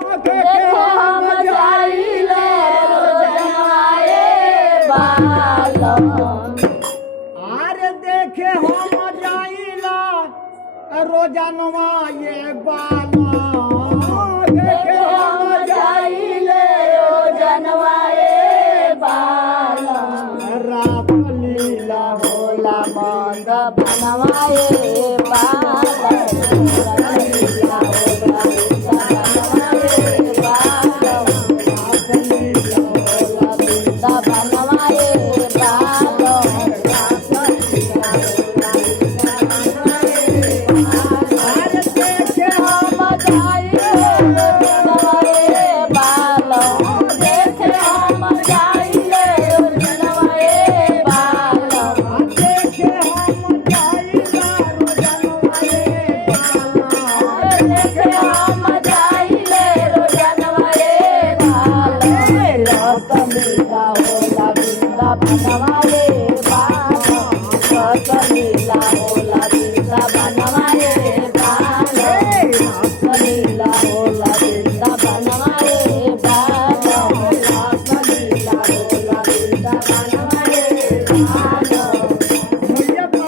देखो हम जाइले रोजनवाए बालम। अरे देखे हम जाइला रोजनवा ये बालम। देखो हम जाइले रोजनवाए बालम। रात लीला होला मंद बनवाए बालम। लीला होला मंद बनवाए बालम। होला मंद बनवाए बालम। अरे देखे हम जाइले रोजनवाए बालम। देखे हम जाइले रोजनवाए बालम। देखे हम जाइला रोजनवा ये बालम। देखे हम जाइले रोजनवाए बालम। लत लीला होला बिंदा बनवाए